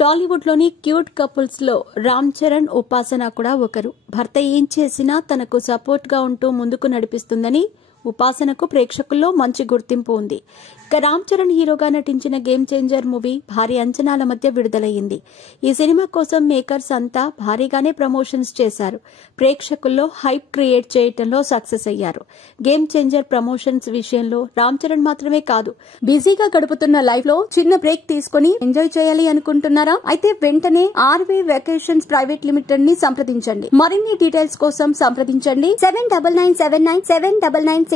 టాలీవుడ్ లోని cute couples లో రామ్ చరణ్, ఉపాసన కూడా ఒకరు. భర్త ఏం చేసినా తనకు సపోర్ట్ గా ఉంటూ ముందుకు నడిపిస్తుందని ఉపాసనకు ప్రేక్షకుల్లో మంచి గుర్తింపు ఉంది. ఇక రామ్ చరణ్ హీరోగా నటించిన గేమ్ చేంజర్ మూవీ భారీ అంచనాల మధ్య విడుదలయ్యింది. ఈ సినిమా కోసం మేకర్స్ అంతా భారీగానే ప్రమోషన్స్ చేశారు. ప్రేక్షకుల్లో హైప్ క్రియేట్ చేయడంలో సక్సెస్ అయ్యారు. గేమ్ చేంజర్ ప్రమోషన్స్ విషయంలో రామ్ చరణ్ మాత్రమే కాదు, బిజీగా గడుపుతున్న లైఫ్ లో చిన్న బ్రేక్ తీసుకుని ఎంజాయ్ చేయాలి అనుకుంటున్నారా? అయితే వెంటనే ఆర్వే వెకేషన్స్ ప్రైవేట్ లిమిటెడ్ ని సంప్రదించండి. మరిన్ని డీటెయిల్స్ కోసం సంప్రదించండి 7997979960.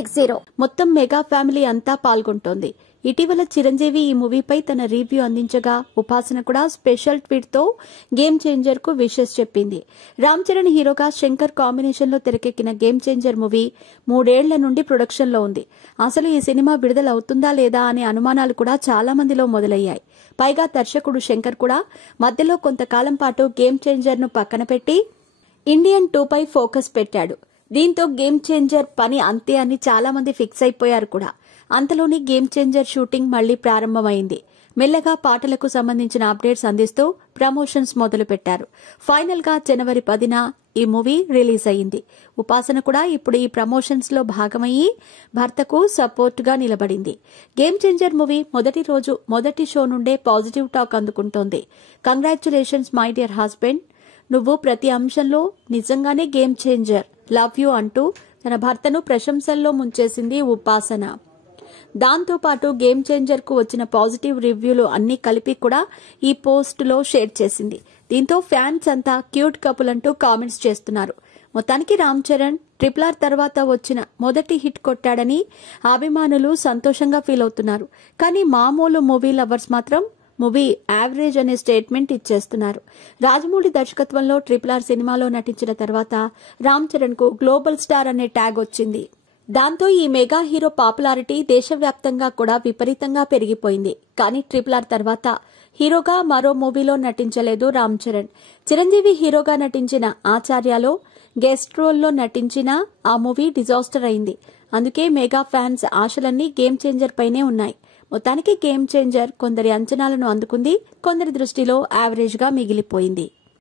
మొత్తం మెగా ఫ్యామిలీ అంతా పాల్గొంటోంది. ఇటీవల చిరంజీవి ఈ మూవీపై తన రివ్యూ అందించగా ఉపాసన కూడా స్పెషల్ ట్వీట్ తో గేమ్ చేంజర్ కు విషెస్ చెప్పింది. రామ్ చరణ్ హీరోగా శంకర్ కాంబినేషన్ లో తెరకెక్కిన గేమ్ చేంజర్ మూవీ 3 ఏళ్ల నుండి ప్రొడక్షన్ లో ఉంది. అసలు ఈ సినిమా విడుదల అవుతుందా లేదా అనే అనుమానాలు కూడా చాలా మందిలో మొదలయ్యాయి. పైగా దర్శకుడు శంకర్ కూడా మధ్యలో కొంతకాలం పాటు గేమ్ చేంజర్ ను పక్కన పెట్టి ఇండియన్ 2 పై ఫోకస్ పెట్టాడు. దీంతో గేమ్ చేంజర్ పని అంతే అని చాలా మంది ఫిక్స్ అయిపోయారు కూడా. అంతలోని గేమ్ చేంజర్ షూటింగ్ మళ్లీ ప్రారంభమైంది. మెల్లగా పాటలకు సంబంధించిన అప్డేట్స్ అందిస్తూ ప్రమోషన్స్ మొదలు పెట్టారు. ఫైనల్ గా జనవరి 10న ఈ మూవీ రిలీజ్ అయింది. ఉపాసన కూడా ఇప్పుడు ఈ ప్రమోషన్స్ లో భాగమయ్యి భర్తకు సపోర్ట్ గా నిలబడింది. గేమ్ చేంజర్ మూవీ మొదటి రోజు మొదటి షో నుండే పాజిటివ్ టాక్ అందుకుంటోంది. కంగ్రాచ్యులేషన్స్ మై డియర్ హస్బెండ్, నువ్వు ప్రతి అంశంలో నిజంగానే గేమ్ చేంజర్, లవ్ యూ అంటూ తన భర్తను ప్రశంసల్లో ముంచేసింది ఉపాసన. దాంతోపాటు గేమ్ చేంజర్ కు వచ్చిన పాజిటివ్ రివ్యూలు అన్ని కలిపి కూడా ఈ పోస్ట్ లో షేర్ చేసింది. దీంతో ఫ్యాన్స్ అంతా క్యూట్ కపుల్ అంటూ కామెంట్స్ చేస్తున్నారు. మొత్తానికి రామ్ చరణ్ RRR తర్వాత వచ్చిన మొదటి హిట్ కొట్టాడని అభిమానులు సంతోషంగా ఫీల్ అవుతున్నారు. కానీ మామూలు మూవీ లవర్స్ మాత్రం మూవీ యావరేజ్ అనే స్టేట్మెంట్ ఇచ్చేస్తున్నారు. రాజమౌళి దర్శకత్వంలో RRR సినిమాలో నటించిన తర్వాత రామ్ చరణ్ కు గ్లోబల్ స్టార్ అనే ట్యాగ్ వచ్చింది. దాంతో ఈ మెగా హీరో పాపులారిటీ దేశవ్యాప్తంగా కూడా విపరీతంగా పెరిగిపోయింది. కానీ RRR తర్వాత హీరోగా మరో మూవీలో నటించలేదు రామ్ చరణ్. చిరంజీవి హీరోగా నటించిన ఆచార్యలో గెస్ట్ రోల్లో నటించిన ఆ మూవీ డిజాస్టర్ అయింది. అందుకే మెగా ఫ్యాన్స్ ఆశలన్నీ గేమ్ చేంజర్ పైనే ఉన్నాయి. మొత్తానికి గేమ్ చేంజర్ కొందరి అంచనాలను అందుకుంది, కొందరి దృష్టిలో యావరేజ్ గా మిగిలిపోయింది.